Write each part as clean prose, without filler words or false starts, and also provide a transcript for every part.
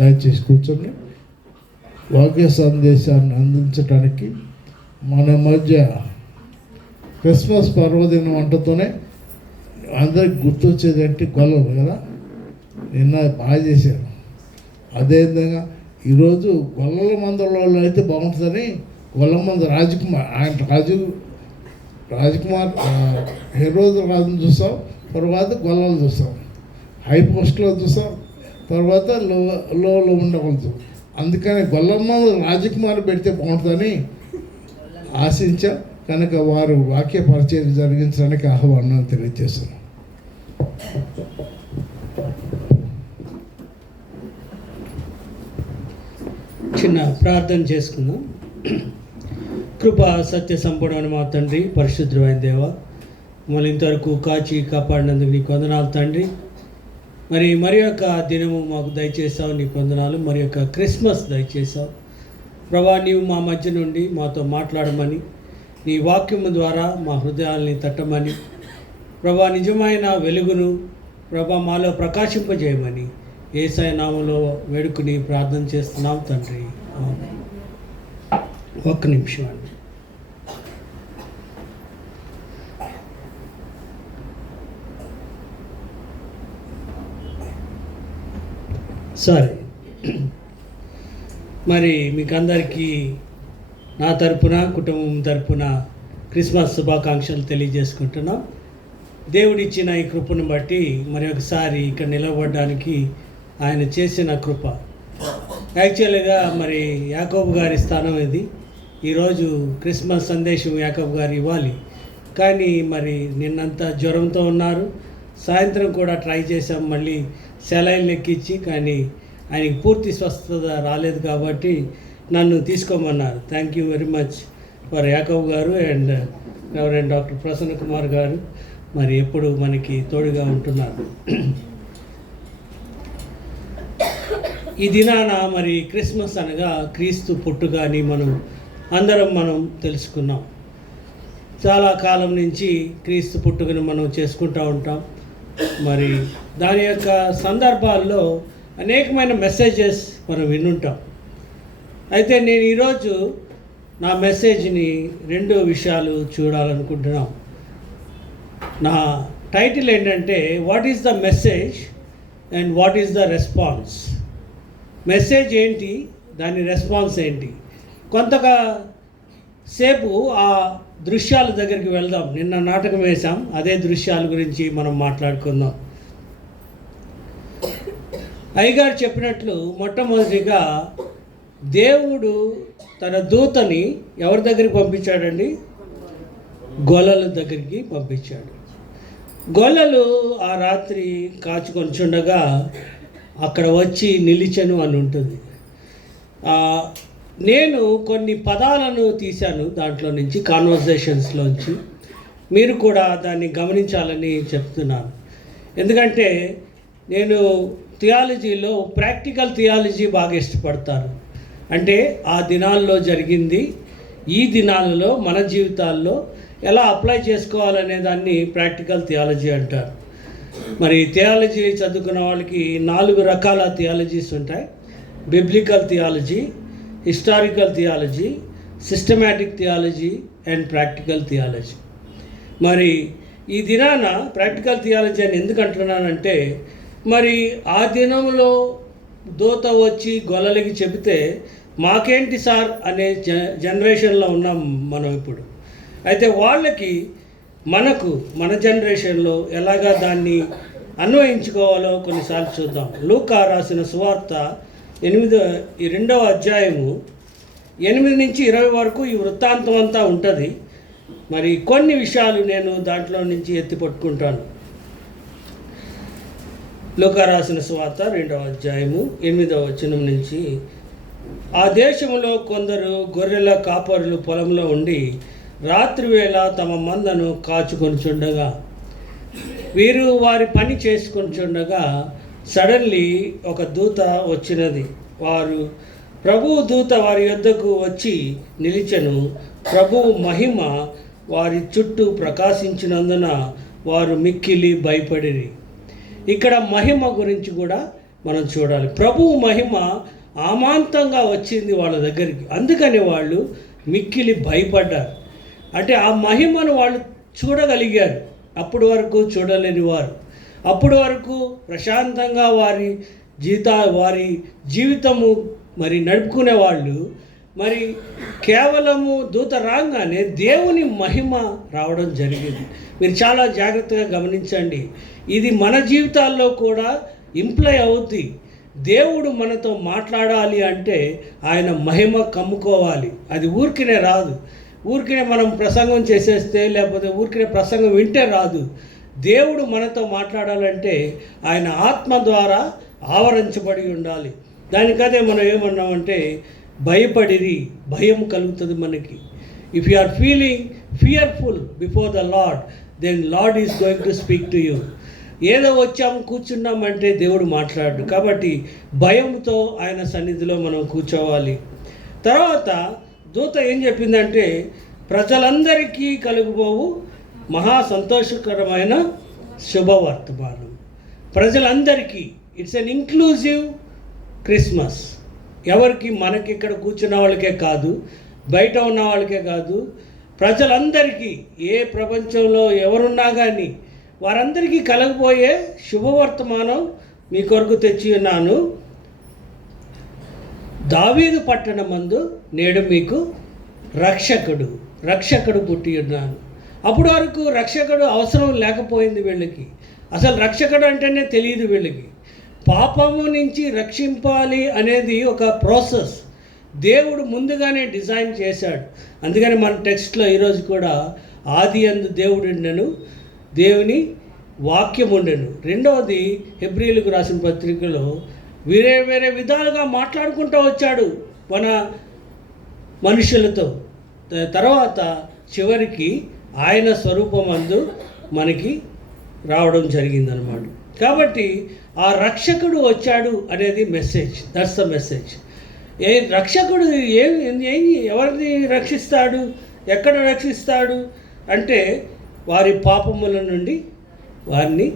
దయచేసి కూర్చొని వాక్య సందేశాన్ని అందించడానికి మన మధ్య క్రిస్మస్ పర్వదినం వంటతోనే అందరికి గుర్తొచ్చేది అంటే గొల్లలు కదా, నిన్న బాగా చేశారు. అదేవిధంగా ఈరోజు గొల్లల మందలో అయితే బాగుంటుందని గొల్లల మంద రాజకుమార్, ఆయన రాజకుమార్ హీరోజు రాజును చూస్తాం, తర్వాత గొల్లలు చూస్తాం, హై పోస్ట్లో చూస్తాం, తర్వాత లో ఉండకూడదు. అందుకని గొల్లల మంద రాజకుమార్ పెడితే బాగుంటుందని ఆశించాం. కనుక వారు వాక్య పరిచయం జరిగించడానికి ఆహ్వానం తెలియజేస్తున్నాం. చిన్న ప్రార్థన చేసుకుందాం. కృపా సత్య సంపూర్ణ మా తండ్రి, పరిశుద్ధమైన దేవ, మళ్ళీ ఇంతవరకు కాచి కాపాడినందుకు నీకు వందనాలు తండ్రి. మరి యొక్క దినము మాకు దయచేసావు, నీకు వందనాలు. మరి యొక్క క్రిస్మస్ దయచేసావు ప్రభా. నీవు మా మధ్య నుండి మాతో మాట్లాడమని, నీ వాక్యము ద్వారా మా హృదయాల్ని తట్టమని ప్రభా, నిజమైన వెలుగును ప్రభా మాలో ప్రకాశింపజేయమని యేసయ్య నామములో వేడుకుని ప్రార్థన చేస్తున్నాం తండ్రి. ఒక్క నిమిషం అండి. సరే, మరి మీకు అందరికీ నా తరపున, కుటుంబం తరపున క్రిస్మస్ శుభాకాంక్షలు తెలియజేసుకుంటున్నాం. దేవుడిచ్చిన ఈ కృపను బట్టి మరి ఒకసారి ఇక్కడ నిలబడడానికి ఆయన చేసిన కృప. యాక్చువల్గా మరి యాకోబు గారి స్థానం ఇది. ఈరోజు క్రిస్మస్ సందేశం యాకోబు గారు ఇవ్వాలి, కానీ మరి నిన్నంతా జ్వరంతో ఉన్నారు. సాయంత్రం కూడా ట్రై చేసాం, మళ్ళీ సెలైన్లు ఎక్కించి, కానీ ఆయనకి పూర్తి స్వస్థత రాలేదు కాబట్టి నన్ను తీసుకోమన్నారు. Thank you very much for Yakobu గారు and reverend doctor Prasanna Kumar గారు. మరి ఎప్పుడు మనకి తోడుగా ఉంటున్నారు. ఈ దినాన మరి క్రిస్మస్ అనగా క్రీస్తు పుట్టుగాని మనం తెలుసుకున్నాం. చాలా కాలం నుంచి క్రీస్తు పుట్టుకను మనం చేసుకుంటూ ఉంటాం. మరి దాని యొక్క సందర్భాల్లో అనేకమైన మెసేజెస్ మనం వినుంటాం. అయితే నేను ఈరోజు నా మెసేజ్ని 2 విషయాలు చూడాలనుకుంటున్నాం. నా టైటిల్ ఏంటంటే what is the message and what is the response. Message ఏంటి, దాని రెస్పాన్స్ ఏంటి. కొంతగా సేపు ఆ దృశ్యాల దగ్గరికి వెళ్దాం. నిన్న నాటకం వేసాం, అదే దృశ్యాల గురించి మనం మాట్లాడుకుందాం. అయ్యగారు చెప్పినట్లు మొట్టమొదటిగా దేవుడు తన దూతని ఎవరి దగ్గరికి పంపించాడండి? గొల్లల దగ్గరికి పంపించాడు. గొల్లలు ఆ రాత్రి కాచుకొనిచుండగా అక్కడ వచ్చి నిలిచెను అని ఉంటుంది. నేను కొన్ని పదాలను తీశాను దాంట్లో నుంచి, కాన్వర్జేషన్స్లోంచి. మీరు కూడా దాన్ని గమనించాలని చెప్తున్నాను. ఎందుకంటే నేను థియాలజీలో ప్రాక్టికల్ థియాలజీ బాగా ఇష్టపడతాను. అంటే ఆ దినాల్లో జరిగింది ఈ దినాలలో మన జీవితాల్లో ఎలా అప్లై చేసుకోవాలనే దాన్ని ప్రాక్టికల్ థియాలజీ అంటారు. మరి థియాలజీ చదువుకున్న వాళ్ళకి 4 రకాల థియాలజీస్ ఉంటాయి. Biblical theology, historical theology, systematic theology and practical theology. మరి ఈ దినాన ప్రాక్టికల్ థియాలజీ అని ఎందుకు అంటున్నానంటే, మరి ఆ దినంలో దూత వచ్చి గొల్లలకి చెబితే మాకేంటి సార్ అనే జనరేషన్లో ఉన్నాం మనం ఇప్పుడు. అయితే వాళ్ళకి మన జనరేషన్లో ఎలాగా దాన్ని అన్వయించుకోవాలో కొన్నిసార్లు చూద్దాం. లూకా రాసిన సువార్త 2వ అధ్యాయము 8 నుంచి 20 వరకు ఈ వృత్తాంతం అంతా ఉంటుంది. మరి కొన్ని విషయాలు నేను దాంట్లో నుంచి ఎత్తి పట్టుకుంటాను. లూకా రాసిన సువార్త 2వ అధ్యాయము 8వ వచనం నుంచి, ఆ దేశంలో కొందరు గొర్రెల కాపరులు పొలంలో ఉండి రాత్రివేళ తమ మందను కాచుకొనిచుండగా, వీరు వారి పని చేసుకొనిచుండగా సడన్లీ ఒక దూత వచ్చినది. ప్రభువు దూత వారి యొద్దకు వచ్చి నిలిచెను. ప్రభువు మహిమ వారి చుట్టూ ప్రకాశించినందున వారు మిక్కిలి భయపడిరి. ఇక్కడ మహిమ గురించి కూడా మనం చూడాలి. ప్రభువు మహిమ అమాంతంగా వచ్చింది వాళ్ళ దగ్గరికి, అందుకని వాళ్ళు మిక్కిలి భయపడ్డారు. అంటే ఆ మహిమను వాళ్ళు చూడగలిగారు, అప్పటి వరకు చూడలేని వారు. అప్పటి వరకు ప్రశాంతంగా వారి జీవితము మరి నడుపుకునే వాళ్ళు మరి కేవలము దూత రాగానే దేవుని మహిమ రావడం జరిగింది. మీరు చాలా జాగ్రత్తగా గమనించండి, ఇది మన జీవితాల్లో కూడా ఇంప్లై అవుద్ది. దేవుడు మనతో మాట్లాడాలి అంటే ఆయన మహిమ కమ్ముకోవాలి. అది ఊరికినే రాదు. ఊరికినే మనం ప్రసంగం చేసేస్తే, లేకపోతే ఊరికినే ప్రసంగం వింటే రాదు. దేవుడు మనతో మాట్లాడాలంటే ఆయన ఆత్మ ద్వారా ఆవరించబడి ఉండాలి. దానికదే మనం ఏమన్నామంటే భయపడిరి, భయం కలుగుతుంది మనకి. If you are feeling fearful before the lord, then lord is going to speak to you. ఏదో వచ్చాము కూర్చున్నామంటే దేవుడు మాట్లాడు. కాబట్టి భయంతో ఆయన సన్నిధిలో మనం కూర్చోవాలి. తర్వాత దూత ఏం చెప్పిందంటే ప్రజలందరికీ కలుగుబోవు మహా సంతోషకరమైన శుభవర్తమానం. ప్రజలందరికీ, ఇట్స్ అన్ ఇంక్లూజివ్ క్రిస్మస్. ఎవరికి, మనకి ఇక్కడ కూర్చున్న వాళ్ళకే కాదు, బయట ఉన్న వాళ్ళకే కాదు, ప్రజలందరికీ, ఏ ప్రపంచంలో ఎవరున్నా కానీ వారందరికీ కలగబోయే శుభవర్తమానం మీ కొరకు తెచ్చి ఉన్నాను. దావీదు పట్టణమందు నేడు మీకు రక్షకుడు పుట్టి ఉన్నాను. అప్పటి వరకు రక్షకుడు అవసరం లేకపోయింది వీళ్ళకి. అసలు రక్షకుడు అంటేనే తెలియదు వీళ్ళకి. పాపము నుంచి రక్షింపాలి అనేది ఒక ప్రాసెస్ దేవుడు ముందుగానే డిజైన్ చేశాడు. అందుకని మన టెక్స్ట్లో ఈరోజు కూడా ఆది యందు దేవుడు ఉండెను, దేవుని వాక్యం ఉండెను. రెండవది హెబ్రీయులకు రాసిన పత్రికలో వేరే వేరే విధాలుగా మాట్లాడుకుంటూ వచ్చాడు మన మనుషులతో. తర్వాత చివరికి ఆయన స్వరూపమందు మనకి రావడం జరిగిందనమాట. కాబట్టి ఆ రక్షకుడు వచ్చాడు అనేది మెసేజ్. That's the message. రక్షకుడు ఎవరిని రక్షిస్తాడు, ఎక్కడ రక్షిస్తాడు అంటే వారి పాపముల నుండి వారిని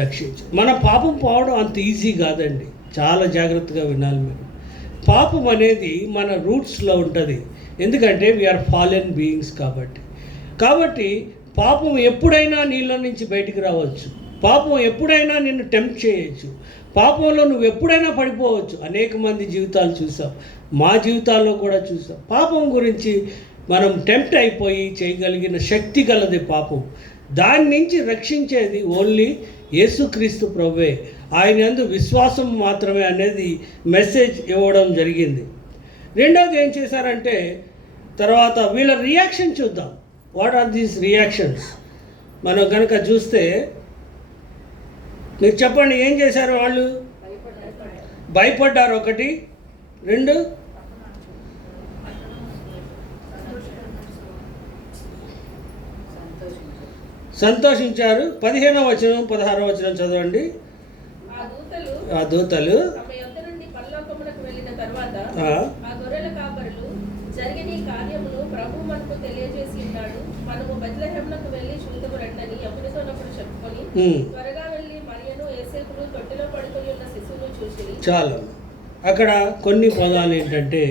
రక్షించు. మన పాపం పోవడం అంత ఈజీ కాదండి, చాలా జాగ్రత్తగా వినాలి మీరు. పాపం అనేది మన రూట్స్లో ఉంటుంది, ఎందుకంటే వీఆర్ ఫాలెన్ బీయింగ్స్ కాబట్టి పాపం ఎప్పుడైనా నీళ్ళ నుంచి బయటికి రావచ్చు. పాపం ఎప్పుడైనా నిన్ను టెంప్ట్ చేయొచ్చు. పాపంలో నువ్వు ఎప్పుడైనా పడిపోవచ్చు. అనేక మంది జీవితాలు చూసాం, మా జీవితాల్లో కూడా చూసాం. పాపం గురించి మనం టెంప్ట్ అయిపోయి చేయగలిగిన శక్తి గలది పాపం. దాని నుంచి రక్షించేది ఓన్లీ యేసుక్రీస్తు ప్రభువే. ఆయన యందు విశ్వాసం మాత్రమే అనేది మెసేజ్ ఇవ్వడం జరిగింది. రెండవది ఏం చేశారంటే తర్వాత వీళ్ళ రియాక్షన్ చూద్దాం. What are these reactions? మనం కనుక చూస్తే మీరు చెప్పండి, ఏం చేశారు వాళ్ళు? భయపడ్డారు ఒకటి, రెండు సంతోషించారు. 15వ వచనం 16వ వచనం చదవండి. ఆ దూతలు జరిగిన ఈ కార్యమును ప్రభువు మనకు తెలియజేసి ఉన్నాడు. మనము బెత్లెహేమునకు వెళ్ళి చూద్దాము రండని యెహూదునప్పుడు చెప్పుకొని త్వరగా వెళ్ళి మరియను యోసేపును తొట్టిలో పడుకొని ఉన్న శిశువును చూసి. చాలు, అక్కడ కొన్ని పదాలు ఏంటంటే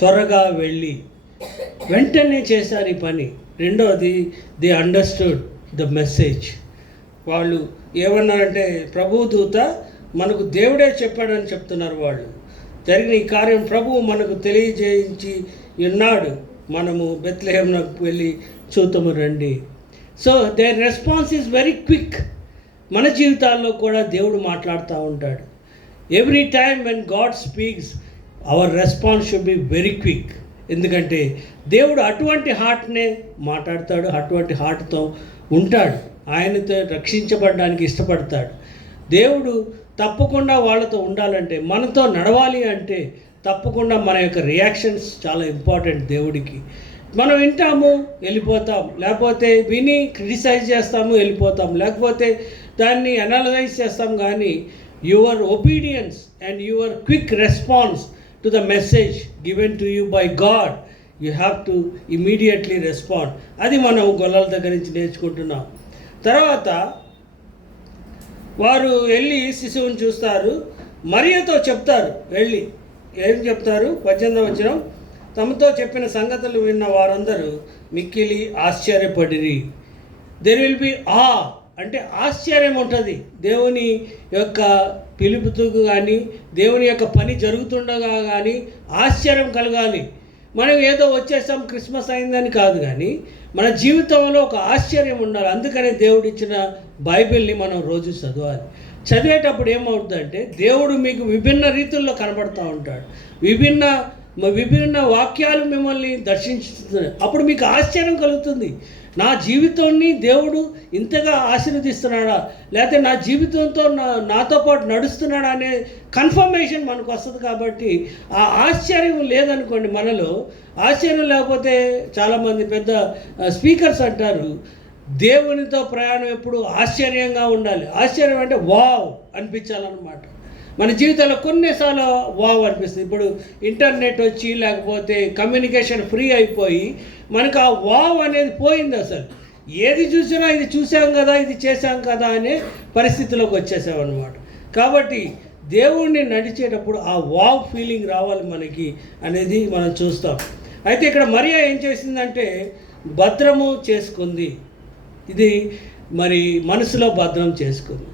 త్వరగా వెళ్ళి, వెంటనే చేశారు ఈ పని. రెండవది దే అండర్స్టూడ్ ద మెసేజ్. వాళ్ళు ఏమన్నారంటే ప్రభు దూత మనకు దేవుడే చెప్పాడని చెప్తున్నారు వాళ్ళు. జరిగిన ఈ కార్యం ప్రభువు మనకు తెలియజేయించి ఉన్నాడు, మనము బెత్లెహేమునకు వెళ్ళి చూద్దాము రండి. So their response is very quick. మన జీవితాల్లో కూడా దేవుడు మాట్లాడుతూ ఉంటాడు. Every time when God speaks our response should be very quick. ఎందుకంటే దేవుడు అటువంటి హార్ట్నే మాట్లాడతాడు, అటువంటి హార్ట్తో ఉంటాడు, ఆయనతో రక్షించబడడానికి ఇష్టపడతాడు. దేవుడు తప్పకుండా వాళ్ళతో ఉండాలంటే, మనతో నడవాలి అంటే తప్పకుండా మన యొక్క రియాక్షన్స్ చాలా ఇంపార్టెంట్ దేవుడికి. మనం వింటాము వెళ్ళిపోతాం, లేకపోతే విని క్రిటిసైజ్ చేస్తాము వెళ్ళిపోతాం, లేకపోతే దాన్ని అనలైజ్ చేస్తాం. కానీ your obedience and your quick response to the message given to you by God, you have to immediately respond. అది మనం గొల్లల దగ్గర నుంచి నేర్చుకుంటున్నాం. తర్వాత వారు వెళ్ళి శిశువుని చూస్తారు. మరియతో చెప్తారు, వెళ్ళి ఏం చెప్తారు? 18వ వచనం, తమతో చెప్పిన సంగతులు విన్న వారందరూ మిక్కిలి ఆశ్చర్యపడిరి. దెర్ విల్ బి అంటే ఆశ్చర్యం ఉంటుంది. దేవుని యొక్క పిలుపుతూ కానీ, దేవుని యొక్క పని జరుగుతుండగా కానీ ఆశ్చర్యం కలగాలి. మనం ఏదో వచ్చేసాం క్రిస్మస్ అయిందని కాదు, కానీ మన జీవితంలో ఒక ఆశ్చర్యం ఉండాలి. అందుకనే దేవుడు ఇచ్చిన బైబిల్ని మనం రోజు చదవాలి. చదివేటప్పుడు ఏమవుతుందంటే దేవుడు మీకు విభిన్న రీతుల్లో కనబడుతూ ఉంటాడు. విభిన్న వాక్యాలు మిమ్మల్ని దర్శించుతున్నాయి. అప్పుడు మీకు ఆశ్చర్యం కలుగుతుంది. నా జీవితాన్ని దేవుడు ఇంతగా ఆశీర్వదిస్తున్నాడా, లేకపోతే నా జీవితంతో నాతో పాటు నడుస్తున్నాడా అనే కన్ఫర్మేషన్ మనకు వస్తుంది. కాబట్టి ఆ ఆశ్చర్యం లేదనుకోండి, మనలో ఆశ్చర్యం లేకపోతే చాలామంది పెద్ద స్పీకర్స్ అంటారు, దేవునితో ప్రయాణం ఎప్పుడు ఆశ్చర్యంగా ఉండాలి. ఆశ్చర్యం అంటే వావ్ అనిపించాలన్నమాట. మన జీవితంలో కొన్నిసార్లు వావ్ అనిపిస్తుంది. ఇప్పుడు ఇంటర్నెట్ వచ్చి లేకపోతే కమ్యూనికేషన్ ఫ్రీ అయిపోయి మనకు ఆ వావ్ అనేది పోయింది. అసలు ఏది చూసినా ఇది చూసాం కదా, ఇది చేసాం కదా అనే పరిస్థితిలోకి వచ్చేసామన్నమాట. కాబట్టి దేవుణ్ణి నడిచేటప్పుడు ఆ వావ్ ఫీలింగ్ రావాలి మనకి అనేది మనం చూస్తాం. అయితే ఇక్కడ మరియా ఏం చేసిందంటే భద్రము చేసుకుంది. ఇది మరి మనసులో భద్రం చేసుకుంది.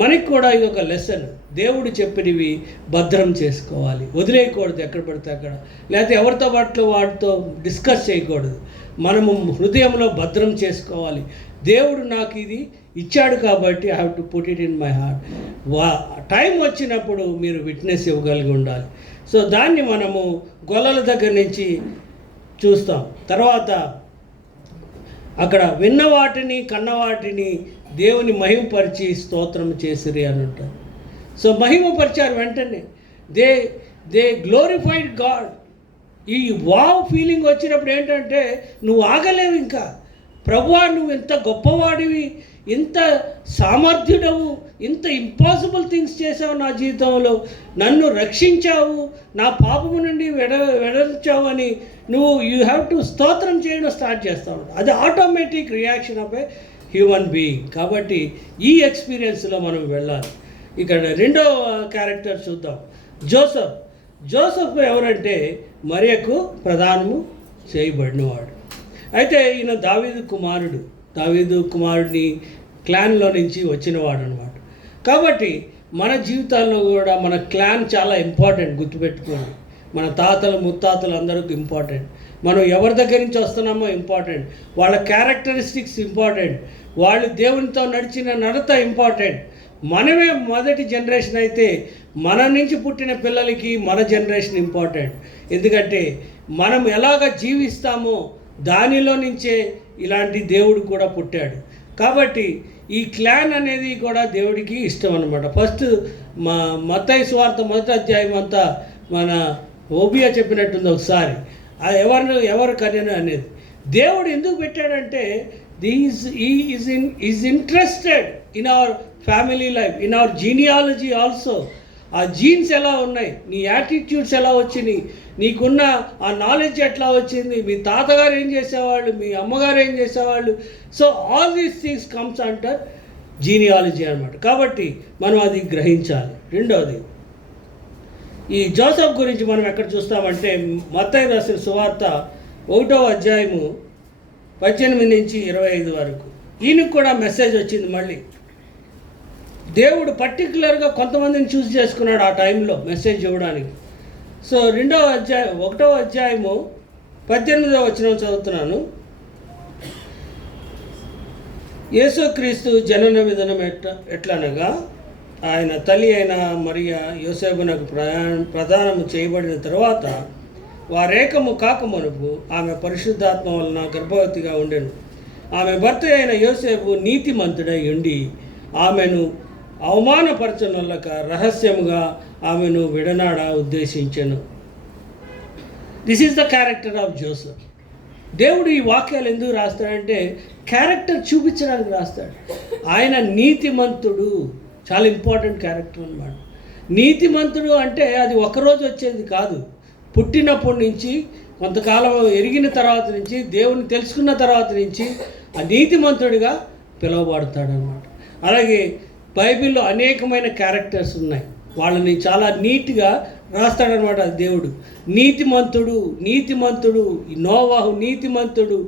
మనకి కూడా ఇది ఒక లెసన్. దేవుడు చెప్పినవి భద్రం చేసుకోవాలి, వదిలేయకూడదు ఎక్కడ పడితే అక్కడ, లేకపోతే ఎవరితో వాటితో డిస్కస్ చేయకూడదు. మనము హృదయంలో భద్రం చేసుకోవాలి. దేవుడు నాకు ఇది ఇచ్చాడు కాబట్టి I have to put it in my heart. Time వచ్చినప్పుడు మీరు విట్నెస్ ఇవ్వగలిగి ఉండాలి. సో దాన్ని మనము గొల్లల దగ్గర నుంచి చూస్తాం. తర్వాత అక్కడ విన్న వాటిని కన్న వాటిని దేవుని మహిమపరిచి స్తోత్రం చేసిరి అని ఉంటారు. సో మహిమపరిచారు వెంటనే. They glorified God. ఈ వావ్ ఫీలింగ్ వచ్చినప్పుడు ఏంటంటే నువ్వు ఆగలేవు ఇంకా. ప్రభువా, నువ్వు ఎంత గొప్పవాడివి, ఇంత సామర్థ్యుడవు, ఇంత ఇంపాసిబుల్ థింగ్స్ చేసావు నా జీవితంలో, నన్ను రక్షించావు, నా పాపము నుండి వెడల్చావు అని నువ్వు యూ హ్యావ్ టు స్తోత్రం చేయడం స్టార్ట్ చేస్తావు. అది automatic reaction of a human being. కాబట్టి ఈ ఎక్స్పీరియన్స్లో మనం వెళ్ళాలి. ఇక్కడ రెండో క్యారెక్టర్ చూద్దాం, జోసెఫ్. జోసెఫ్ ఎవరంటే మరియకు ప్రధానము చేయబడినవాడు. అయితే ఈయన దావీదు కుమారుడిని క్లాన్లో నుంచి వచ్చినవాడు అనమాట. కాబట్టి మన జీవితాల్లో కూడా మన క్లాన్ చాలా ఇంపార్టెంట్. గుర్తుపెట్టుకోండి, మన తాతలు ముత్తాతలు అందరికీ ఇంపార్టెంట్. మనం ఎవరి దగ్గర నుంచి వస్తున్నామో ఇంపార్టెంట్. వాళ్ళ క్యారెక్టరిస్టిక్స్ ఇంపార్టెంట్. వాళ్ళు దేవునితో నడిచిన నడత ఇంపార్టెంట్. మనమే మొదటి జనరేషన్ అయితే మన నుంచి పుట్టిన పిల్లలకి మన జనరేషన్ ఇంపార్టెంట్. ఎందుకంటే మనం ఎలాగ జీవిస్తామో దానిలో నుంచే ఇలాంటి దేవుడు కూడా పుట్టాడు. కాబట్టి ఈ క్లాన్ అనేది కూడా దేవుడికి ఇష్టం అన్నమాట. ఫస్ట్ మత్తయి సువార్త 1వ అధ్యాయం అంతా మన ఓబియా చెప్పినట్టుంది ఒకసారి, ఎవరు కన్యను అనేది. దేవుడు ఎందుకు పెట్టాడంటే is interested in our family life, in our genealogy also. ఆ జీన్స్ ఎలా ఉన్నాయి, నీ యాటిట్యూడ్స్ ఎలా వచ్చినాయి, నీకున్న ఆ నాలెడ్జ్ ఎట్లా వచ్చింది, మీ తాతగారు ఏం చేసేవాళ్ళు, మీ అమ్మగారు ఏం చేసేవాళ్ళు. So all these things comes అంటారు జీనియాలజీ అనమాట. కాబట్టి మనం అది గ్రహించాలి. రెండవది, ఈ జోసెఫ్ గురించి మనం ఎక్కడ చూస్తామంటే మత్తయి రాసిన సువార్త 1వ అధ్యాయము 18 నుంచి 25 వరకు. ఈయనకు కూడా మెసేజ్ వచ్చింది. మళ్ళీ దేవుడు పర్టికులర్గా కొంతమందిని చూస్ చేసుకున్నాడు ఆ టైంలో మెసేజ్ ఇవ్వడానికి. సో 1వ అధ్యాయము 18వ వచనం చదువుతున్నాను. యేసుక్రీస్తు జనన విధానం ఎట్లనగా ఆయన తల్లి అయిన మరియ యోసేపునకు ప్రదానము చేయబడిన తర్వాత వారేకము కాకమునుపు ఆమె పరిశుద్ధాత్మ వలన గర్భవతిగా ఉండెను. ఆమె భర్త అయిన యోసేపు నీతిమంతుడై ఉండి ఆమెను అవమానపరచనొల్లక రహస్యముగా ఆమెను విడనాడ ఉద్దేశించెను. This is the character of Joseph. దేవుడు ఈ వాక్యాలు ఎందుకు రాస్తాడంటే క్యారెక్టర్ చూపించడానికి రాస్తాడు. ఆయన నీతిమంతుడు, చాలా ఇంపార్టెంట్ క్యారెక్టర్ అన్నమాట. నీతిమంతుడు అంటే అది ఒకరోజు వచ్చేది కాదు. పుట్టినప్పటి నుంచి కొంతకాలం ఎరిగిన తర్వాత నుంచి దేవుని తెలుసుకున్న తర్వాత నుంచి ఆ నీతిమంతుడిగా పిలువబడతాడు అన్నమాట. అలాగే బైబిల్లో అనేకమైన క్యారెక్టర్స్ ఉన్నాయి. వాళ్ళని చాలా నీట్గా రాస్తాడనమాట దేవుడు. నీతిమంతుడు, నీతిమంతుడు, నోవాహు నీతిమంతుడు,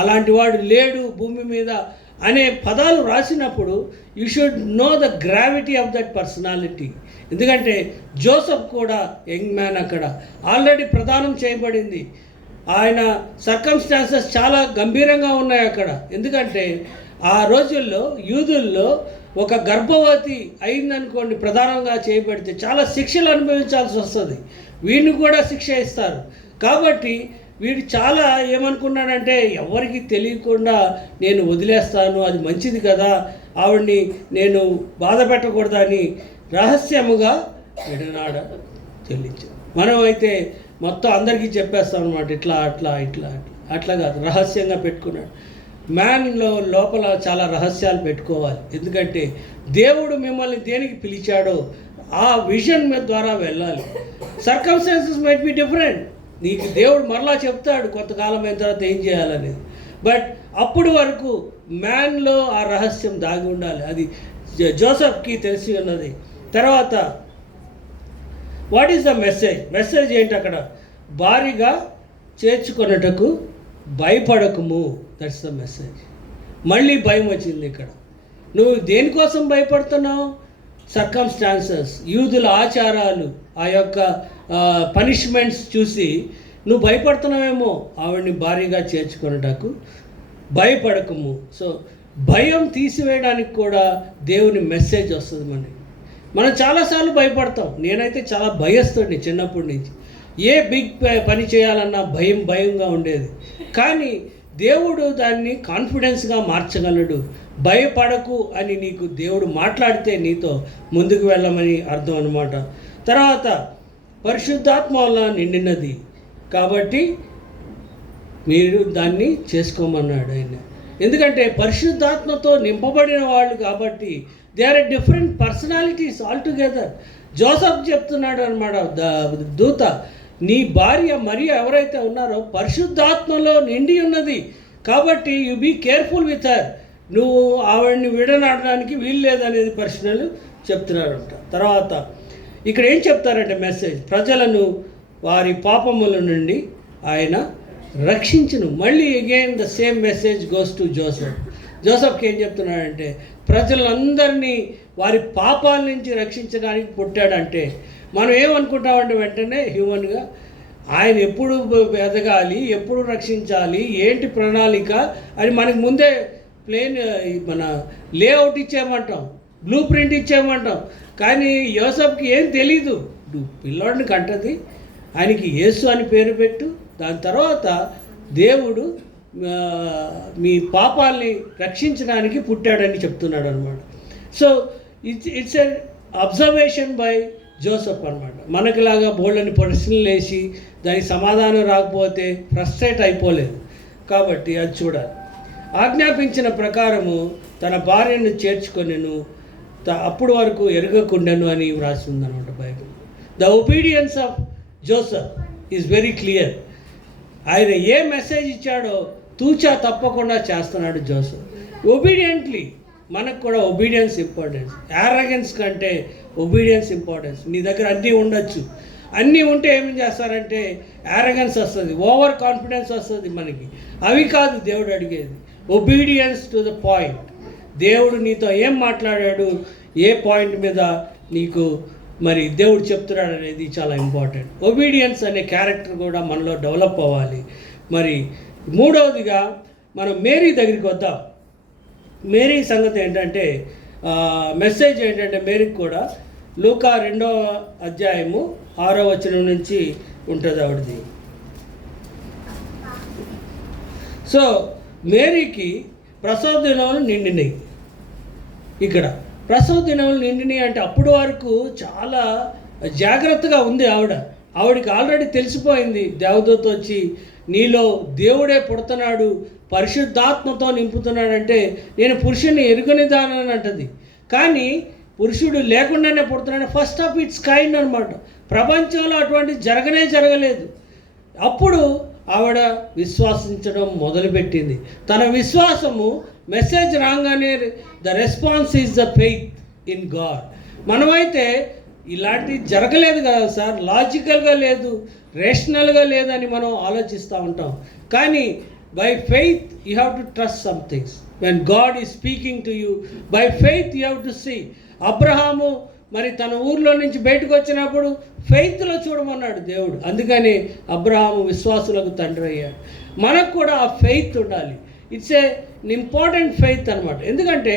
అలాంటి వాడు లేడు భూమి మీద అనే పదాలు రాసినప్పుడు you should know the gravity of that personality. ఎందుకంటే జోసెఫ్ కూడా యంగ్ మ్యాన్, అక్కడ ఆల్రెడీ ప్రదానం చేయబడింది. ఆయన సర్కమ్స్టాన్సెస్ చాలా గంభీరంగా ఉన్నాయి అక్కడ. ఎందుకంటే ఆ రోజుల్లో యూదుల్లో ఒక గర్భవతి అయిందనుకోండి, ప్రధానంగా చేయబడితే చాలా శిక్షలు అనుభవించాల్సి వస్తుంది. వీడిని కూడా శిక్ష ఇస్తారు. కాబట్టి వీడు చాలా ఏమనుకున్నాడంటే, ఎవరికి తెలియకుండా నేను వదిలేస్తాను, అది మంచిది కదా, ఆవిడ్ని నేను బాధ పెట్టకూడదని రహస్యముగా విడనాడ చెల్లించాను. మనం అయితే మొత్తం అందరికీ చెప్పేస్తాం అనమాట, ఇట్లా అట్లా ఇట్లా అట్లా కాదు, రహస్యంగా పెట్టుకున్నాడు. మ్యాన్లో లోపల చాలా రహస్యాలు పెట్టుకోవాలి. ఎందుకంటే దేవుడు మిమ్మల్ని దేనికి పిలిచాడో ఆ విజన్ ద్వారా వెళ్ళాలి. Circumstances might be different. నీకు దేవుడు మరలా చెప్తాడు కొంతకాలం అయిన తర్వాత ఏం చేయాలనేది. బట్ అప్పుడు వరకు మ్యాన్లో ఆ రహస్యం దాగి ఉండాలి. అది జోసెఫ్కి తెలిసి ఉన్నది. తర్వాత what is the message? Message ఏంటి అక్కడ? భారీగా చేర్చుకొనుటకు భయపడకుము. That's the message. మళ్ళీ భయం వచ్చింది ఇక్కడ. నువ్వు దేనికోసం భయపడుతున్నావు? సర్కమ్స్టాన్సెస్, యూదుల ఆచారాలు, ఆ యొక్క పనిష్మెంట్స్ చూసి నువ్వు భయపడుతున్నావేమో. ఆవిడ్ని భారీగా చేర్చుకొనుటకు భయపడకము. సో భయం తీసివేయడానికి కూడా దేవుని మెసేజ్ వస్తుంది మనకి. మనం చాలాసార్లు భయపడతాం. నేనైతే చాలా భయస్తుడిని చిన్నప్పటి నుంచి. ఏ బిగ్ పని చేయాలన్నా భయంగా ఉండేది. కానీ దేవుడు దాన్ని కాన్ఫిడెన్స్గా మార్చగలడు. భయపడకు అని నీకు దేవుడు మాట్లాడితే నీతో ముందుకు వెళ్ళమని అర్థం అన్నమాట. తర్వాత పరిశుద్ధాత్మ వల్ల నిండినది కాబట్టి మీరు దాన్ని చేసుకోమన్నాడు ఆయన. ఎందుకంటే పరిశుద్ధాత్మతో నింపబడిన వాళ్ళు కాబట్టి they are different personalities all together. Joseph చెప్తున్నాడు అనమాట, దూత, నీ భార్య మరియ ఎవరైతే ఉన్నారో పరిశుద్ధాత్మలో నిండి ఉన్నది కాబట్టి you be careful with her. నువ్వు ఆవిడ్ని విడనాడడానికి వీలు లేదనేది పరిశీలనలు చెప్తున్నారంట. తర్వాత ఇక్కడ ఏం చెప్తారంటే మెసేజ్, ప్రజలను వారి పాపముల నుండి ఆయన రక్షించును. మళ్ళీ again the same message goes to Joseph. జోసెఫ్కి ఏం చెప్తున్నాడంటే, ప్రజలందరినీ వారి పాపాల నుంచి రక్షించడానికి పుట్టాడంటే మనం ఏమనుకుంటామంటే వెంటనే హ్యూమన్గా ఆయన ఎప్పుడు ఎదగాలి, ఎప్పుడు రక్షించాలి, ఏంటి ప్రణాళిక అని మనకు ముందే ప్లేన్ మన లేఅవుట్ ఇచ్చేయమంటాం, బ్లూ ప్రింట్ ఇచ్చేయమంటాం. కానీ యోసెఫ్కి ఏం తెలీదు. పిల్లోడిని కంటది, ఆయనకి యేసు అని పేరు పెట్టు, దాని తర్వాత దేవుడు మీ పాపాల్ని రక్షించడానికి పుట్టాడని చెప్తున్నాడు అనమాట. So it's a observation by Joseph అనమాట. మనకిలాగా బోళ్ళని ప్రశ్నలు వేసి దానికి సమాధానం రాకపోతే ఫ్రస్ట్రేట్ అయిపోలేదు. కాబట్టి అది చూడాలి. ఆజ్ఞాపించిన ప్రకారము తన భార్యను చేర్చుకొనెను, అప్పుడు వరకు ఎరగకుండాను అని వ్రాసి ఉందన్నమాట Bible. The obedience of Joseph is very clear. ఆయన ఏ మెసేజ్ ఇచ్చాడో తూచా తప్పకుండా చేస్తున్నాడు జోసెఫ్ ఒబీడియంట్లీ. మనకు కూడా ఒబీడియన్స్ ఇంపార్టెన్స్. యారగెన్స్ కంటే ఒబీడియన్స్ ఇంపార్టెన్స్. నీ దగ్గర అన్నీ ఉండొచ్చు, అన్నీ ఉంటే ఏమేం చేస్తారంటే యారగెన్స్ వస్తుంది, ఓవర్ కాన్ఫిడెన్స్ వస్తుంది మనకి. అవి కాదు దేవుడు అడిగేది. Obedience to the point. దేవుడు నీతో ఏం మాట్లాడాడు, ఏ పాయింట్ మీద నీకు మరి దేవుడు చెప్తున్నాడు అనేది చాలా ఇంపార్టెంట్. ఒబీడియన్స్ అనే క్యారెక్టర్ కూడా మనలో డెవలప్ అవ్వాలి. మరి మూడవదిగా మనం మేరీ దగ్గరికి వద్దాం. మేరీ సంగతి ఏంటంటే, మెసేజ్ ఏంటంటే మేరీకి కూడా లూకా 2వ అధ్యాయము 6వ వచనం నుంచి ఉంటుంది ఆవిడది. సో మేరీకి ప్రసవ దినములు నిండినాయి. ఇక్కడ ప్రసవ దినములు నిండినాయి అంటే అప్పటి వరకు చాలా జాగ్రత్తగా ఉంది ఆవిడకి ఆల్రెడీ తెలిసిపోయింది. దేవదూత వచ్చి నీలో దేవుడే పుడుతున్నాడు, పరిశుద్ధాత్మతో నింపుతున్నాడంటే నేను పురుషుని ఎరుగనిదానని అంటది. కానీ పురుషుడు లేకుండానే పుడుతున్నాడు. ఫస్ట్ ఆఫ్ ఇట్స్ కైండ్ అనమాట. ప్రపంచంలో అటువంటి జరగలేదు. అప్పుడు ఆవిడ విశ్వాసించడం మొదలుపెట్టింది. తన విశ్వాసము మెసేజ్ రాగానే the response is the faith in God. మనమైతే ఇలాంటివి జరగలేదు కదా సార్, లాజికల్గా లేదు, రేషనల్గా లేదని మనం ఆలోచిస్తూ ఉంటాం. కానీ by faith you have to trust some things. When God is speaking to you by faith you have to see. Abraham మరి తన ఊర్లో నుంచి బయటకు వచ్చినప్పుడు ఫెయిత్లో చూడమన్నాడు దేవుడు. అందుకని అబ్రహాము విశ్వాసులకు తండ్రి అయ్యాడు. మనకు కూడా ఆ ఫెయిత్ ఉండాలి. ఇట్స్ ఏ ఇంపార్టెంట్ ఫెయిత్ అనమాట. ఎందుకంటే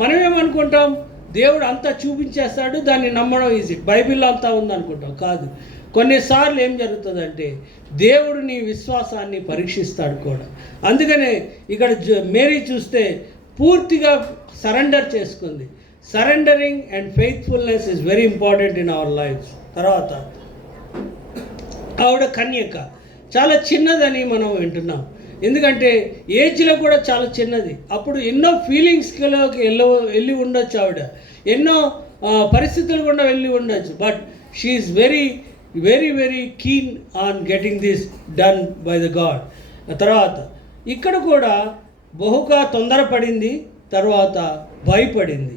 మనం ఏమనుకుంటాం, దేవుడు అంతా చూపించేస్తాడు, దాన్ని నమ్మడం ఈజీ, బైబిల్లో అంతా ఉందనుకుంటాం. కాదు, కొన్నిసార్లు ఏం జరుగుతుందంటే దేవుడు నీ విశ్వాసాన్ని పరీక్షిస్తాడు కూడా. అందుకనే ఇక్కడ మేరీ చూస్తే పూర్తిగా సరెండర్ చేసుకుంది. Surrendering and faithfulness is very important in our lives. తర్వాత ఆవిడ కన్యక, చాలా చిన్నదని మనం వింటున్నాం. ఎందుకంటే ఏజ్లో కూడా చాలా చిన్నది. అప్పుడు ఎన్నో ఫీలింగ్స్లోకి వెళ్ళి ఉండొచ్చు ఆవిడ, ఎన్నో పరిస్థితులు కూడా వెళ్ళి ఉండొచ్చు. But she is very very very keen on getting this done by the God. తర్వాత ఇక్కడ కూడా బహుగా తొందరపడింది, తర్వాత భయపడింది.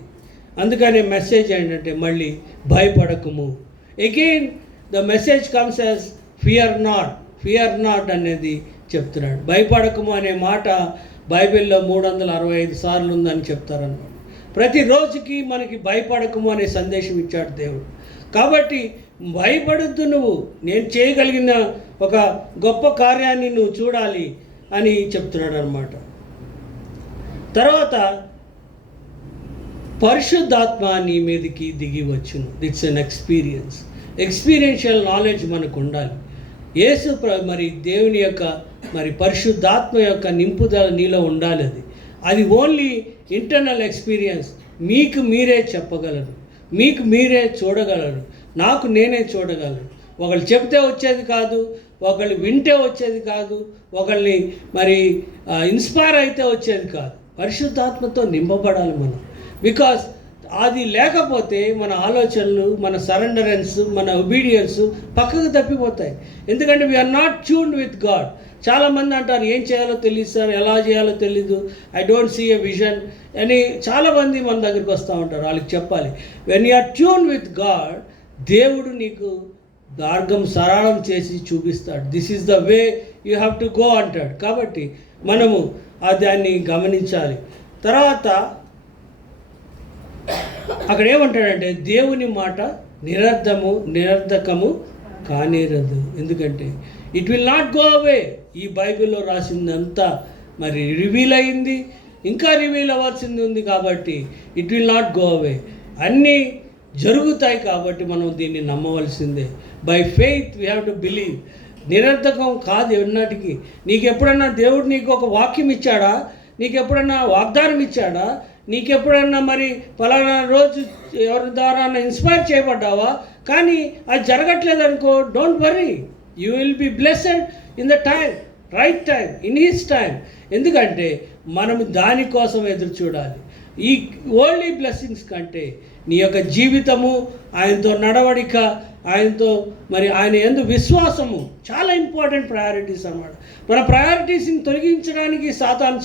అందుకనే మెసేజ్ ఏంటంటే మళ్ళీ భయపడకము. Again the message comes as fear not అనేది చెప్తున్నాడు. భయపడకము అనే మాట బైబిల్లో 365 సార్లు ఉందని చెప్తారన్నమాట. ప్రతిరోజుకి మనకి భయపడకము అనే సందేశం ఇచ్చాడు దేవుడు. కాబట్టి భయపడద్దు, నువ్వు నేను చేయగలిగిన ఒక గొప్ప కార్యాన్ని నువ్వు చూడాలి అని చెప్తున్నాడు అన్నమాట. తర్వాత పరిశుద్ధాత్మ నీ మీదకి దిగి వచ్చును. ఇట్స్ ఎన్ ఎక్స్పీరియన్షియల్ నాలెడ్జ్ మనకు ఉండాలి. యేసు మరి దేవుని యొక్క మరి పరిశుద్ధాత్మ యొక్క నింపుదల నీలో ఉండాలి. అది ఓన్లీ ఇంటర్నల్ ఎక్స్పీరియన్స్. మీకు మీరే చెప్పగలరు, మీకు మీరే చూడగలరు, నాకు నేనే చూడగలను. ఒకళ్ళు చెప్తే వచ్చేది కాదు, ఒకళ్ళు వింటే వచ్చేది కాదు, ఒకళ్ళని మరి ఇన్స్పైర్ అయితే వచ్చేది కాదు. పరిశుద్ధాత్మతో నింపబడాలి మనం. బికాస్ అది లేకపోతే మన ఆలోచనలు, మన సరెండరెన్స్, మన ఒబీడియన్స్ పక్కకు తప్పిపోతాయి. ఎందుకంటే we are not tuned with God. చాలామంది అంటారు ఏం చేయాలో తెలియదు సార్, ఎలా చేయాలో తెలీదు, I don't see a vision అని చాలామంది మన దగ్గరికి వస్తూ ఉంటారు. వాళ్ళకి చెప్పాలి, when you are tune with God, దేవుడు నీకు మార్గం సరళం చేసి చూపిస్తాడు. This is the way you have to go అంటాడు. కాబట్టి మనము దాన్ని గమనించాలి. తర్వాత అక్కడ ఏమంటాడంటే దేవుని మాట నిరర్ధకము కానేరదు. ఎందుకంటే ఇట్ విల్ నాట్ గో అవే. ఈ బైబిల్లో రాసిందంతా మరి రివీల్ అయింది, ఇంకా రివీల్ అవ్వాల్సింది ఉంది. కాబట్టి it will not go away. అన్నీ జరుగుతాయి కాబట్టి మనం దీన్ని నమ్మవలసిందే. By faith we have to believe. నిరర్ధకం కాదు ఎన్నటికి. నీకు ఎప్పుడన్నా దేవుడు నీకు ఒక వాక్యం ఇచ్చాడా, నీకు ఎప్పుడన్నా వాగ్దానం ఇచ్చాడా, నీకు ఎప్పుడన్నా మరి ఫలానా రోజు ఎవరి ద్వారా ఇన్స్పైర్ చేయబడ్డావా, కానీ అది జరగట్లేదు అనుకో, don't worry, you will be blessed in the time, right time, in his time. ఎందుకంటే మనము దానికోసం ఎదురు చూడాలి. ఈ ఓన్లీ బ్లెస్సింగ్స్ కంటే నీ యొక్క జీవితము, ఆయనతో నడవడిక, ఆయనతో మరి ఆయన యందు విశ్వాసము చాలా ఇంపార్టెంట్ ప్రయారిటీస్ అన్నమాట. మన ప్రయారిటీస్ని తొలగించడానికి సాతాను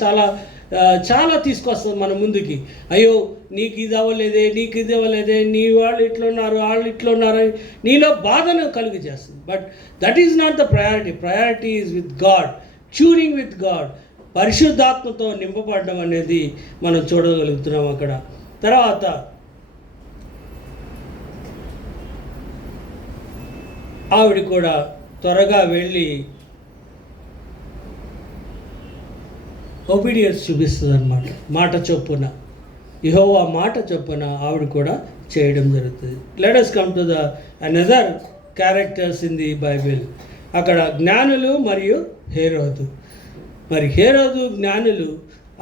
చాలా తీసుకొస్తుంది మన ముందుకి. అయ్యో నీకు ఇది అవ్వలేదే, నీకు ఇది అవ్వలేదే, నీ వాళ్ళు ఇట్లున్నారు, వాళ్ళు ఇట్లున్నారు, నీలో బాధను కలుగు చేస్తుంది. But that is not the priority. Priority is with God, tuning with God. పరిశుద్ధాత్మతో నింపబడడం అనేది మనం చూడగలుగుతున్నాం అక్కడ. తర్వాత ఆవిడ కూడా త్వరగా వెళ్ళి ఒబీడియన్స్ చూపిస్తుంది అన్నమాట. మాట చొప్పున, యెహోవా మాట చొప్పున ఆవిడ కూడా చేయడం జరుగుతుంది. Let us come to the another characters in the Bible. అక్కడ జ్ఞానులు మరియు హేరోదు. మరి హేరోదు జ్ఞానులు,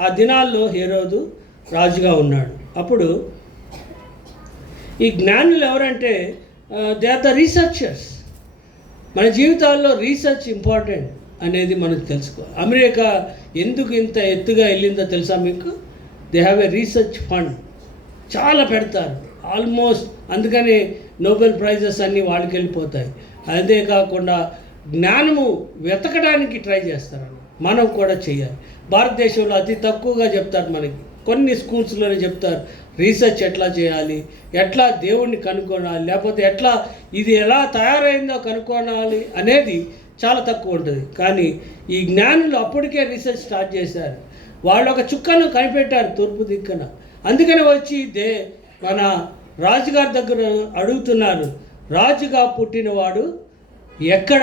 ఆ దినాల్లో హేరోదు రాజుగా ఉన్నాడు. అప్పుడు ఈ జ్ఞానులు ఎవరంటే దే ఆర్ ద రీసెర్చర్స్. మన జీవితాల్లో రీసెర్చ్ ఇంపార్టెంట్ అనేది మనకు తెలుసుకోవాలి. అమెరికా ఎందుకు ఇంత ఎత్తుగా వెళ్ళిందో తెలుసా మీకు? They have a research fund, చాలా పెడతారు ఆల్మోస్ట్. అందుకని నోబెల్ ప్రైజెస్ అన్నీ వాళ్ళకి వెళ్ళిపోతాయి. అదే కాకుండా జ్ఞానము వెతకడానికి ట్రై చేస్తారు. మనం కూడా చేయాలి. భారతదేశంలో అతి తక్కువగా చెప్తారు మనకి కొన్ని స్కూల్స్లోనే చెప్తారు రీసెర్చ్ ఎట్లా చేయాలి, ఎట్లా దేవుణ్ణి కనుక్కోవాలి, లేకపోతే ఎట్లా ఇది ఎలా తయారైందో కనుక్కోవాలి అనేది చాలా తక్కువ ఉంటుంది. కానీ ఈ జ్ఞానులు అప్పటికే రీసెర్చ్ స్టార్ట్ చేశారు. వాళ్ళు ఒక చుక్కను కనిపెట్టారు తూర్పు దిక్కున. అందుకని వచ్చి మన రాజుగారి దగ్గర అడుగుతున్నారు, రాజుగా పుట్టినవాడు ఎక్కడ?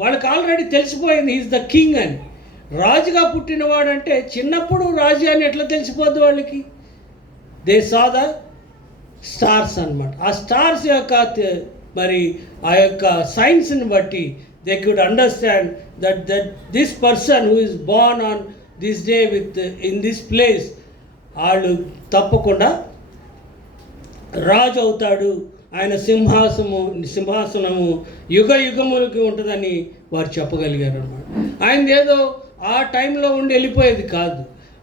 వాళ్ళకి ఆల్రెడీ తెలిసిపోయింది ఈజ్ ద కింగ్ అని. రాజుగా పుట్టినవాడు అంటే చిన్నప్పుడు రాజు అని ఎట్లా తెలిసిపోద్ది వాళ్ళకి? దే సా ద స్టార్స్ అన్నమాట. ఆ స్టార్స్ యొక్క మరి ఆ యొక్క సైన్స్ని బట్టి they could understand that this person who is Born on this day with in this place తప్పకుండా రాజు అవుతాడు, ఆయన సింహాసనము యుగ యుగములకి ఉంటుందని వారు చెప్పగలిగారు అన్నమాట. ఆయన ఏదో ఆ టైంలో ఉండి వెళ్ళిపోయేది కాదు.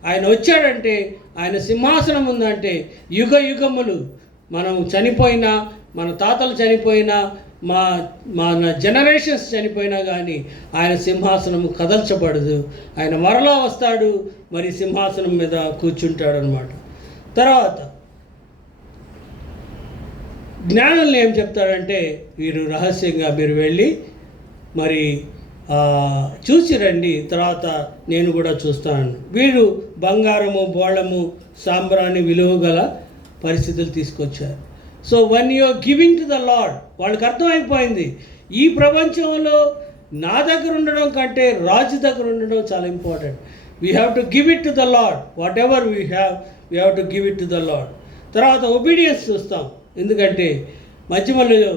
ఆయన వచ్చాడంటే ఆయన సింహాసనం ఉందంటే యుగ యుగములు, మనం చనిపోయినా, మన తాతలు చనిపోయినా, మన జనరేషన్స్ చనిపోయినా కానీ ఆయన సింహాసనము కదల్చబడదు. ఆయన మరలా వస్తాడు, మరి సింహాసనం మీద కూర్చుంటాడు అన్నమాట. తర్వాత జ్ఞానుల్ని ఏం చెప్తాడంటే, వీరు రహస్యంగా మీరు వెళ్ళి మరి చూసి రండి, తర్వాత నేను కూడా చూస్తాను. వీరు బంగారము, బోళము, సాంబ్రాణి విలువ గల పరిస్థితులు తీసుకొచ్చారు. So one you giving to the lord, వాళ్ళకి అర్థమైపోయింది ఈ ప్రపంచంలో నా దగ్గర ఉండడం కంటే రాజు దగ్గర ఉండడం చాలా important. We have to give it to the lord, what ever we have to give it to the lord. తర్వాత ఒబీడియన్స్ చూస్తాం, ఎందుకంటే మధ్యమలో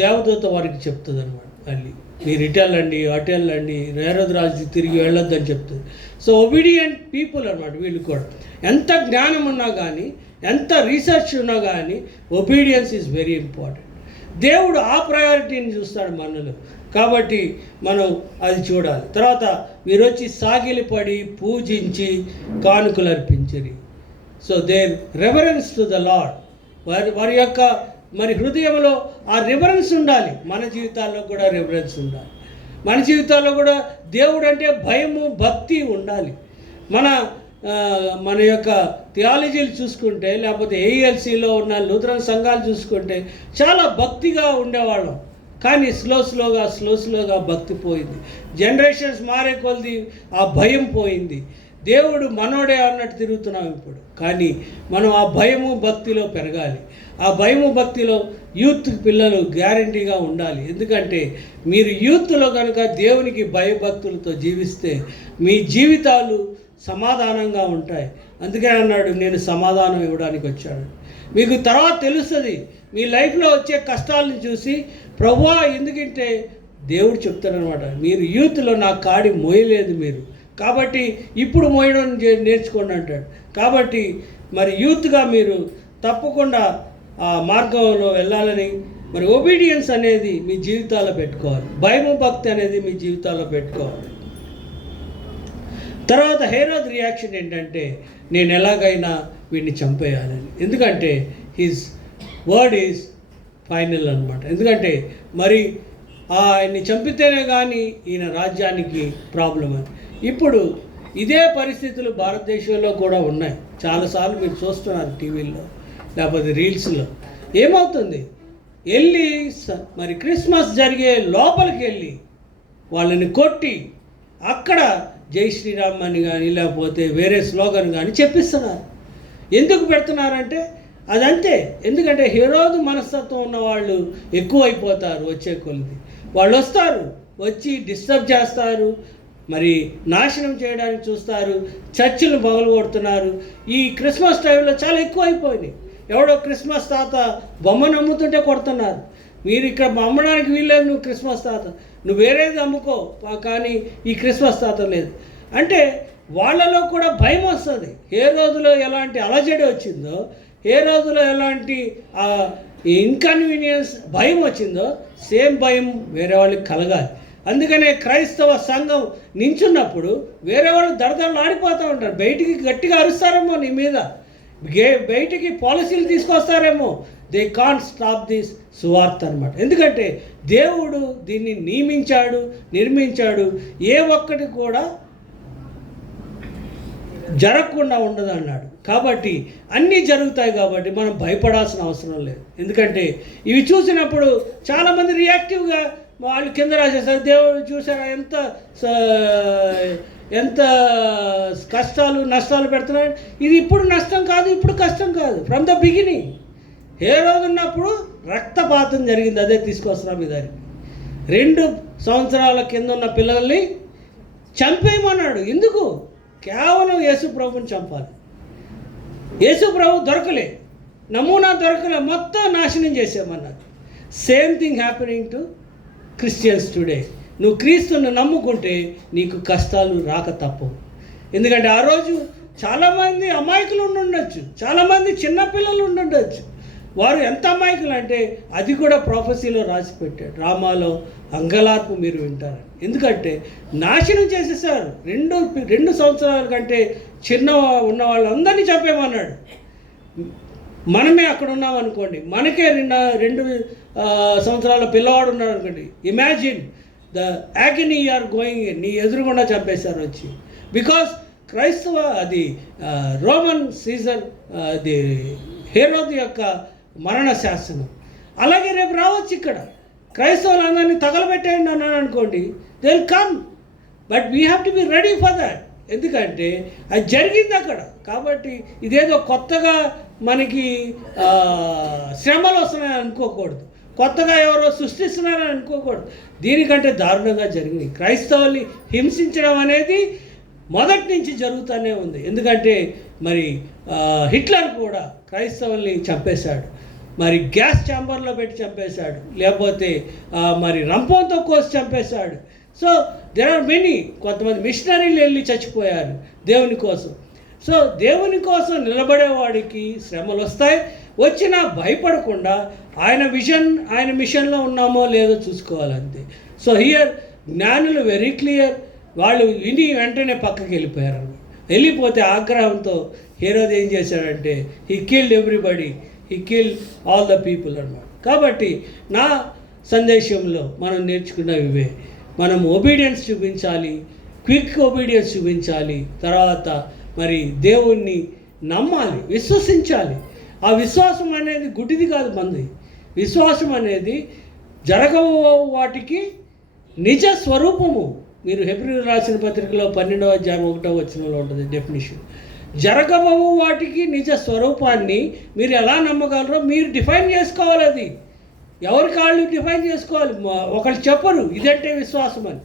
దేవదూత వారికి చెప్తుంది అనమాట, మళ్ళీ మీరు ఇటు వెళ్ళండి, అటు వెళ్ళండి, హేరోదు రాజు తిరిగి వెళ్ళొద్దని చెప్తుంది. సో ఒబీడియంట్ పీపుల్ అనమాట వీళ్ళు కూడా. ఎంత జ్ఞానం ఉన్నా కానీ, ఎంత రీసెర్చ్ ఉన్నా కానీ ఒబీడియన్స్ ఈజ్ వెరీ ఇంపార్టెంట్. దేవుడు ఆ ప్రయారిటీని చూస్తాడు మనలో, కాబట్టి మనం అది చూడాలి. తర్వాత మీరు వచ్చి సాగిలిపడి పూజించి కానుకలు అర్పించరి. So their reverence to the Lord, వారి యొక్క మరి హృదయంలో ఆ రివరెన్స్ ఉండాలి. మన జీవితాల్లో కూడా రివరెన్స్ ఉండాలి. మన జీవితాల్లో కూడా దేవుడు అంటే భయము, భక్తి ఉండాలి. మన యొక్క థియాలజీలు చూసుకుంటే, లేకపోతే ఏఎల్సీలో ఉన్న లూథరన్ సంఘాలు చూసుకుంటే చాలా భక్తిగా ఉండేవాళ్ళం. కానీ స్లోగా భక్తి పోయింది. జనరేషన్స్ మారే కొలది ఆ భయం పోయింది. దేవుడు మనోడే అన్నట్టు తిరుగుతున్నాం ఇప్పుడు. కానీ మనం ఆ భయము భక్తిలో పెరగాలి. ఆ భయము భక్తిలో యూత్ పిల్లలు గ్యారంటీగా ఉండాలి. ఎందుకంటే మీరు యూత్లో కనుక దేవునికి భయభక్తులతో జీవిస్తే మీ జీవితాలు సమాధానంగా ఉంటాయి. అందుకే అన్నాడు, నేను సమాధానం ఇవ్వడానికి వచ్చాను. మీకు తర్వాత తెలుస్తుంది మీ లైఫ్లో వచ్చే కష్టాలను చూసి, ప్రభువా ఎందుకంటే దేవుడు చెప్తాడనమాట, మీరు యూత్లో నా కాడి మోయలేదు మీరు, కాబట్టి ఇప్పుడు మోయడం నేర్చుకోండి అంటాడు. కాబట్టి మరి యూత్గా మీరు తప్పకుండా ఆ మార్గంలో వెళ్ళాలని, మరి ఒబీడియన్స్ అనేది మీ జీవితాల్లో పెట్టుకోవాలి. భయము భక్తి అనేది మీ జీవితాల్లో పెట్టుకోవాలి. తర్వాత హేరోద్ రియాక్షన్ ఏంటంటే, నేను ఎలాగైనా వీడిని చంపేయాలని. ఎందుకంటే హిజ్ వర్డ్ ఈజ్ ఫైనల్ అనమాట. ఎందుకంటే మరి ఆయన్ని చంపితేనే కానీ ఈయన రాజ్యానికి ప్రాబ్లం అని. ఇప్పుడు ఇదే పరిస్థితులు భారతదేశంలో కూడా ఉన్నాయి. చాలాసార్లు మీరు చూస్తున్నారు టీవీల్లో, లేకపోతే రీల్స్లో. ఏమవుతుంది, వెళ్ళి మరి క్రిస్మస్ జరిగే లోపలికి వెళ్ళి వాళ్ళని కొట్టి అక్కడ జై శ్రీరామ్ అని కానీ లేకపోతే వేరే స్లోగన్ కానీ చెప్పిస్తున్నారు. ఎందుకు పెడుతున్నారంటే అదంతే. ఎందుకంటే హేరోదు మనస్తత్వం ఉన్న వాళ్ళు ఎక్కువైపోతారు. వచ్చే కొలిది వాళ్ళు వస్తారు, వచ్చి డిస్టర్బ్ చేస్తారు, మరి నాశనం చేయడానికి చూస్తారు, చర్చిలు పగలు కొడుతున్నారు. ఈ క్రిస్మస్ టైంలో చాలా ఎక్కువ అయిపోయినాయి. ఎవడో క్రిస్మస్ తాత బొమ్మను అమ్ముతుంటే కొడుతున్నారు. మీరు ఇక్కడ అమ్మడానికి వీల్లేదు, నువ్వు క్రిస్మస్ తాత, నువ్వు వేరేది అమ్ముకో, కానీ ఈ క్రిస్మస్ తాత లేదు అంటే వాళ్ళలో కూడా భయం వస్తుంది. ఏ రోజులో ఎలాంటి అలజడి వచ్చిందో, ఏ రోజులో ఎలాంటి ఇన్కన్వీనియన్స్ భయం వచ్చిందో సేమ్ భయం వేరే వాళ్ళకి కలగాలి. అందుకనే క్రైస్తవ సంఘం నించున్నప్పుడు వేరే వాళ్ళు దడదడలు ఆడిపోతూ ఉంటారు. బయటికి గట్టిగా అరుస్తారేమో నీ మీద, బయటికి పాలసీలు తీసుకొస్తారేమో. దే కాంట్ స్టాప్ దిస్ సువార్త అనమాట. ఎందుకంటే దేవుడు దీన్ని నియమించాడు, నిర్మించాడు. ఏ ఒక్కటి కూడా జరగకుండా ఉండదు అన్నాడు. కాబట్టి అన్నీ జరుగుతాయి కాబట్టి మనం భయపడాల్సిన అవసరం లేదు. ఎందుకంటే ఇవి చూసినప్పుడు చాలామంది రియాక్టివ్గా వాళ్ళు కింద రాసేస్తారు, దేవుడు చూసారా ఎంత కష్టాలు నష్టాలు పెడుతున్నాడు. ఇది ఇప్పుడు నష్టం కాదు, ఇప్పుడు కష్టం కాదు, ఫ్రమ్ ద బిగినింగ్. ఏ రోజు ఉన్నప్పుడు రక్తపాతం జరిగింది, అదే తీసుకొస్తున్నాం మీ దానికి. 2 సంవత్సరాల కింద ఉన్న పిల్లల్ని చంపేయమన్నాడు. ఎందుకు? కేవలం యేసు ప్రభుని చంపాలి. యేసు ప్రభు దొరకలే, నమూనా దొరకలే, మొత్తం నాశనం చేసామన్నారు. Same thing happening to Christians today. నువ్వు క్రీస్తుని నమ్ముకుంటే నీకు కష్టాలు రాక తప్పవు. ఎందుకంటే ఆ రోజు చాలామంది అమాయకులు ఉండుండొచ్చు, చాలామంది చిన్నపిల్లలు ఉండుండొచ్చు. వారు ఎంత అమాయకులు అంటే అది కూడా ప్రొఫెసీలో రాసి పెట్టాడు, డ్రామాలో అంగలార్పు మీరు వింటారు. ఎందుకంటే నాశనం చేసేసారు. 2 సంవత్సరాల కంటే చిన్న ఉన్న వాళ్ళందరినీ చంపేమన్నాడు. మనమే అక్కడ ఉన్నాం అనుకోండి, మనకే 2 సంవత్సరాల పిల్లవాడు ఉన్నాడు అనుకోండి, imagine the agony are going in. నీ ఎదురుగుండా చంపేశారు వచ్చి. బికాస్ క్రైస్తవ అది రోమన్ సీజర్ అది హేరోదు యొక్క మరణ శాసనం. అలాగే రేపు రావచ్చు ఇక్కడ క్రైస్తవులందరినీ తగలబెట్టేయండి అన్నాను అనుకోండి, they will come. But we have to be ready for that. ఎందుకంటే అది జరిగింది అక్కడ. కాబట్టి ఇదేదో కొత్తగా మనకి శ్రమలు వస్తున్నాయని అనుకోకూడదు, కొత్తగా ఎవరో సృష్టిస్తున్నారని అనుకోకూడదు. దీనికంటే దారుణంగా జరిగింది. క్రైస్తవుల్ని హింసించడం అనేది మొదటి నుంచి జరుగుతూనే ఉంది. ఎందుకంటే మరి హిట్లర్ కూడా క్రైస్తవుల్ని చంపేశాడు, మరి గ్యాస్ ఛాంబర్లో పెట్టి చంపేశాడు, లేకపోతే మరి రంపంతో కోసి చంపేశాడు. So there are many. కొంతమంది మిషనరీలు వెళ్ళి చచ్చిపోయారు దేవుని కోసం. సో దేవుని కోసం నిలబడేవాడికి శ్రమలు వస్తాయి. వచ్చినా భయపడకుండా ఆయన మిషన్లో ఉన్నామో లేదో చూసుకోవాలంతే. సో హియర్ జ్ఞానులు వెరీ క్లియర్. వాళ్ళు విని వెంటనే పక్కకి వెళ్ళిపోయారు. వెళ్ళిపోతే ఆగ్రహంతో హేరోదు ఏం చేశాడంటే he killed everybody, he killed all the people అన్నమాట. కాబట్టి నా సందేశంలో మనం నేర్చుకున్నవి ఇవే. మనం ఒబీడియన్స్ చూపించాలి, క్విక్ ఒబీడియన్స్ చూపించాలి. తర్వాత మరి దేవుణ్ణి నమ్మాలి, విశ్వసించాలి. ఆ విశ్వాసం అనేది గుడ్డిది కాదు మంది. విశ్వాసం అనేది జరగవు వాటికి నిజ స్వరూపము. మీరు హెబ్రీయులకు రాసిన పత్రికలో 12వ అధ్యాయం 1వ వచనంలో ఉంటుంది డెఫినిషన్. జరగబోవు వాటికి నిజ స్వరూపాన్ని మీరు ఎలా నమ్మగలరో మీరు డిఫైన్ చేసుకోవాలి. అది ఎవరికి వాళ్ళు డిఫైన్ చేసుకోవాలి. ఒకళ్ళు చెప్పరు ఇదంటే విశ్వాసం అని.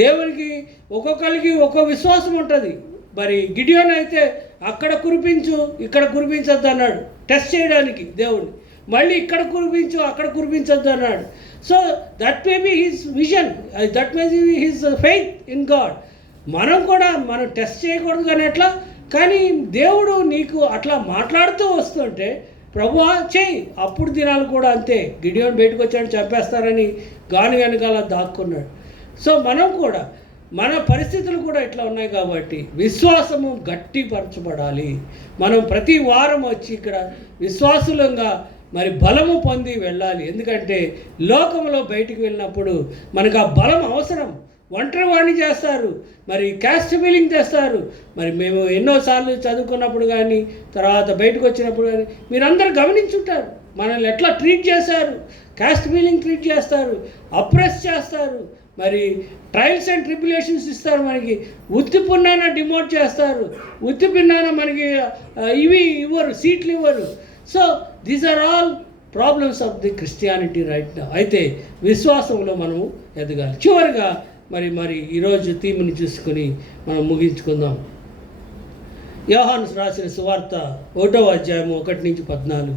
దేవునికి ఒక్కొక్కరికి ఒక్కో విశ్వాసం ఉంటుంది. మరి గిడియోన్ అయితే అక్కడ కురిపించు ఇక్కడ కురిపించొద్దు అన్నాడు టెస్ట్ చేయడానికి దేవుడిని. మళ్ళీ ఇక్కడ కురిపించు అక్కడ కురిపించొద్దు అన్నాడు. So that may be his vision, that may be his faith in God. మనం టెస్ట్ చేయకూడదు కానీ అట్లా. కానీ దేవుడు నీకు అట్లా మాట్లాడుతూ వస్తుంటే ప్రభువా చేయి. అప్పుడు దినాలు కూడా అంతే. గిడియోన్ బయటకు వచ్చాడు, చంపేస్తారని గాని వెనకాల దాక్కున్నాడు. సో మనం కూడా మన పరిస్థితులు కూడా ఇట్లా ఉన్నాయి కాబట్టి విశ్వాసము గట్టిపరచబడాలి. మనం ప్రతి వారం వచ్చి ఇక్కడ విశ్వాసులంగా మరి బలము పొంది వెళ్ళాలి. ఎందుకంటే లోకంలో బయటికి వెళ్ళినప్పుడు మనకు ఆ బలం అవసరం. ఒంటరి వాడిని చేస్తారు, మరి క్యాస్ట్ ఫీలింగ్ చేస్తారు. మరి మేము ఎన్నోసార్లు చదువుకున్నప్పుడు కానీ తర్వాత బయటకు వచ్చినప్పుడు కానీ మీరందరూ గమనించుంటారు మనల్ని ఎట్లా ట్రీట్ చేశారు. క్యాస్ట్ ఫీలింగ్ ట్రీట్ చేస్తారు, అప్రెస్ చేస్తారు, మరి ట్రయల్స్ అండ్ ట్రిబ్యులేషన్స్ ఇస్తారు. మనకి ఉత్తి పున్నాన డిమోట్ చేస్తారు, ఉత్తి పిన్నాన మనకి ఇవి ఇవ్వరు, సీట్లు ఇవ్వరు. So these are all problems of the Christianity right now. అయితే విశ్వాసంలో మనము ఎదగాలి. చివరిగా మరి ఈరోజు థీమ్ని చూసుకొని మనం ముగించుకుందాం. యోహాను రాసిన సువార్త 1వ అధ్యాయం 1 నుంచి 14.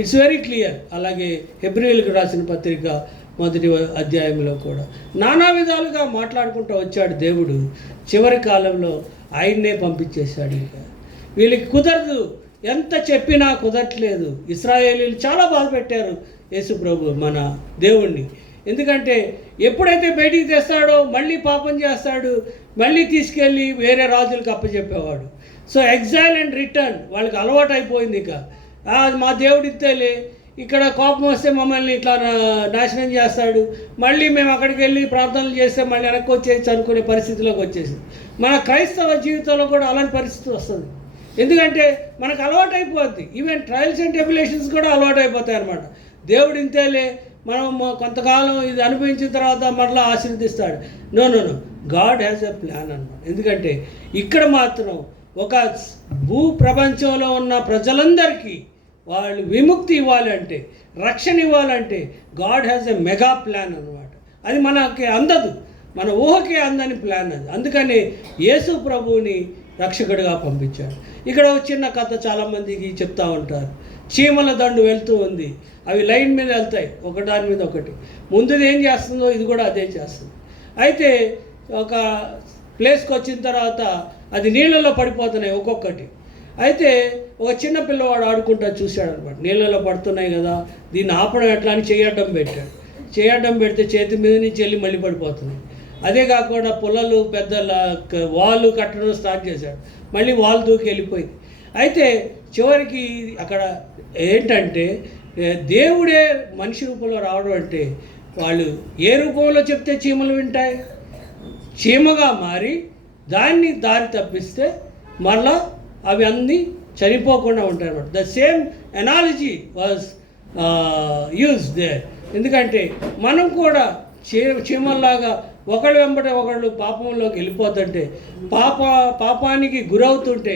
It's very clear. అలాగే హెబ్రీయులకు రాసిన పత్రిక 1వ అధ్యాయంలో కూడా నానా విధాలుగా మాట్లాడుకుంటూ వచ్చాడు దేవుడు. చివరి కాలంలో ఆయన్నే పంపించేశాడు. ఇంకా వీళ్ళకి కుదరదు, ఎంత చెప్పినా కుదరట్లేదు. ఇశ్రాయేలీలు చాలా బాధ పెట్టారు యేసు ప్రభు మన దేవుణ్ణి. ఎందుకంటే ఎప్పుడైతే బయటికి తెస్తాడో మళ్ళీ పాపం చేస్తాడు, మళ్ళీ తీసుకెళ్ళి వేరే రాజులకు అప్పచెప్పేవాడు. సో ఎగ్జైల్ అండ్ రిటర్న్ వాళ్ళకి అలవాటు అయిపోయింది. ఇక మా దేవుడు ఇస్తేలే, ఇక్కడ కోపం వస్తే మమ్మల్ని ఇట్లా నాశనం చేస్తాడు, మళ్ళీ మేము అక్కడికి వెళ్ళి ప్రార్థనలు చేస్తే మళ్ళీ వెనక్కి వచ్చేసి అనుకునే పరిస్థితిలోకి వచ్చేసింది. మన క్రైస్తవ జీవితంలో కూడా అలాంటి పరిస్థితి వస్తుంది. ఎందుకంటే మనకు అలవాటు అయిపోద్ది. ఈవెన్ ట్రయల్స్ అండ్ ట్రిబ్యులేషన్స్ కూడా అలవాటు అయిపోతాయి అన్నమాట. దేవుడు ఇంతేలే, మనం కొంతకాలం ఇది అనుభవించిన తర్వాత మరలా ఆశీర్వదిస్తాడు. No no no, God has a plan అన్నమాట. ఎందుకంటే ఇక్కడ మాత్రం ఒక భూ ప్రపంచంలో ఉన్న ప్రజలందరికీ వాళ్ళు విముక్తి ఇవ్వాలంటే, రక్షణ ఇవ్వాలంటే God has a mega plan అన్నమాట. అది మనకి అందదు, మన ఊహకే అందని ప్లాన్ అది. అందుకని యేసు ప్రభువుని రక్షకుడిగా పంపించాడు. ఇక్కడ ఒక చిన్న కథ చాలామందికి చెప్తూ ఉంటారు. చీమల దండు వెళ్తూ ఉంది, అవి లైన్ మీద వెళ్తాయి, ఒకదాని మీద ఒకటి. ముందుది ఏం చేస్తుందో ఇది కూడా అదే చేస్తుంది. అయితే ఒక ప్లేస్కి వచ్చిన తర్వాత అది నీళ్ళలో పడిపోతున్నాయి ఒక్కొక్కటి. అయితే ఒక చిన్న పిల్లవాడు ఆడుకుంటా చూశాడు అనమాట. నీళ్ళలో పడుతున్నాయి కదా, దీన్ని ఆపడం ఎట్లా అని చేయడం పెట్టాడు. చేయడం పెడితే చేతి మీద నుంచి వెళ్ళి మళ్ళీ పడిపోతున్నాయి. అదే కాకుండా పొలాలు పెద్ద వాల్ కట్టడం స్టార్ట్ చేశాడు, మళ్ళీ వాల్ దూకి వెళ్ళిపోయింది. అయితే చివరికి అక్కడ ఏంటంటే దేవుడే మనిషి రూపంలో రావడం అంటే, వాళ్ళు ఏ రూపంలో చెప్తే చీమలు వింటాయి, చీమగా మారి దాన్ని దారి తప్పిస్తే మళ్ళా అవి అన్నీ చనిపోకుండా ఉంటాయి అన్నమాట. The same analogy was use their. ఎందుకంటే మనం కూడా చీమల్లాగా ఒకళ్ళు వెంబడి ఒకళ్ళు పాపంలోకి వెళ్ళిపోతుంటే, పాపానికి గురవుతుంటే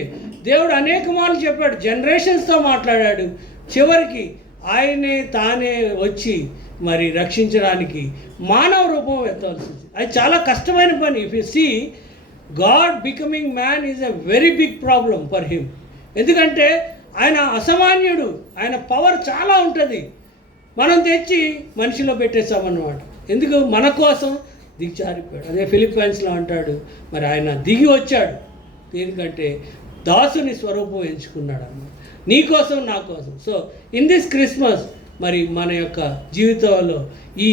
దేవుడు అనేక మార్లు చెప్పాడు, జనరేషన్స్తో మాట్లాడాడు. చివరికి ఆయనే తానే వచ్చి మరి రక్షించడానికి మానవ రూపం ఎత్తవలసింది. అది చాలా కష్టమైన పని. If you see, God becoming man is a very big problem for him. ఎందుకంటే ఆయన అసామాన్యుడు, ఆయన పవర్ చాలా ఉంటుంది. మనం తెచ్చి మనిషిలో పెట్టేసామన్నమాట. ఎందుకు? మన కోసం దిగజారిపోయాడు. అదే ఫిలిప్పైన్స్లో అంటాడు, మరి ఆయన దిగి వచ్చాడు దేనికంటే దాసుని స్వరూపం ఎంచుకున్నాడు అన్నమాట, నీ కోసం నా కోసం. సో ఇన్ దిస్ క్రిస్మస్ మరి మన యొక్క జీవితంలో ఈ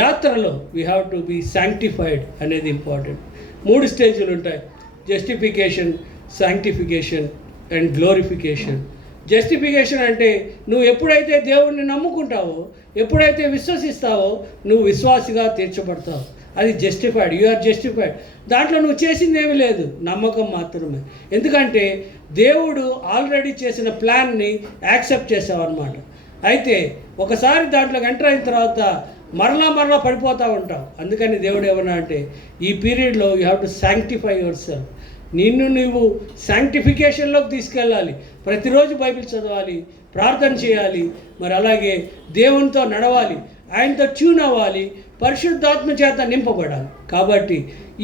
యాత్రలో we have to be sanctified అనేది ఇంపార్టెంట్. 3 స్టేజ్లు ఉంటాయి: justification, sanctification and glorification. Justification అంటే నువ్వు ఎప్పుడైతే దేవుడిని నమ్ముకుంటావో, ఎప్పుడైతే విశ్వసిస్తావో నువ్వు విశ్వాసిగా తీర్చబడతావు. అది జస్టిఫైడ్, యు ఆర్ జస్టిఫైడ్. దాంట్లో నువ్వు చేసింది ఏమీ లేదు, నమ్మకం మాత్రమే. ఎందుకంటే దేవుడు ఆల్రెడీ చేసిన ప్లాన్ని యాక్సెప్ట్ చేసావు అన్నమాట. అయితే ఒకసారి దాంట్లోకి ఎంటర్ అయిన తర్వాత మరలా పడిపోతూ ఉంటావు. అందుకని దేవుడు ఏమన్నా అంటే, ఈ పీరియడ్లో you have to sanctify your self. నిన్ను నువ్వు శాంక్టిఫికేషన్లోకి తీసుకెళ్ళాలి. ప్రతిరోజు బైబిల్ చదవాలి, ప్రార్థన చేయాలి, మరి అలాగే దేవునితో నడవాలి, ఆయనతో ట్యూన్ అవ్వాలి, పరిశుద్ధాత్మ చేత నింపబడాలి. కాబట్టి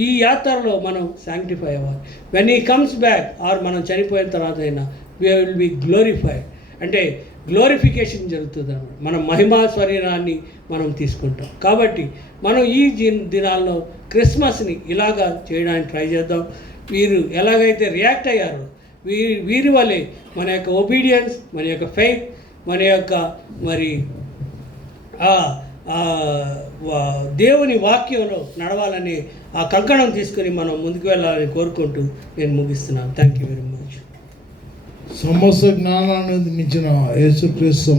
ఈ యాత్రలో మనం శాంక్టిఫై అవ్వాలి. When he comes back, or మనం చనిపోయిన తర్వాత అయినా వీ విల్ బి గ్లోరిఫైడ్. అంటే గ్లోరిఫికేషన్ జరుగుతుంది అన్నమాట. మన మహిమా శరీరాన్ని మనం తీసుకుంటాం. కాబట్టి మనం ఈ దినాల్లో క్రిస్మస్ని ఇలాగా చేయడానికి ట్రై చేద్దాం. వీరు ఎలాగైతే రియాక్ట్ అయ్యారో వీరి వల్లే మన యొక్క ఒబీడియన్స్, మన యొక్క ఫెయిత్, మన యొక్క మరి దేవుని వాక్యంలో నడవాలని ఆ కంకణం తీసుకుని మనం ముందుకు వెళ్ళాలని కోరుకుంటూ నేను ముగిస్తున్నాను. Thank you very much. సమస్త జ్ఞానాన్ని మించిన యేసుక్రీస్తు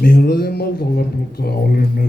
మీ హృదయంలో తొలగింపు కావాలండి.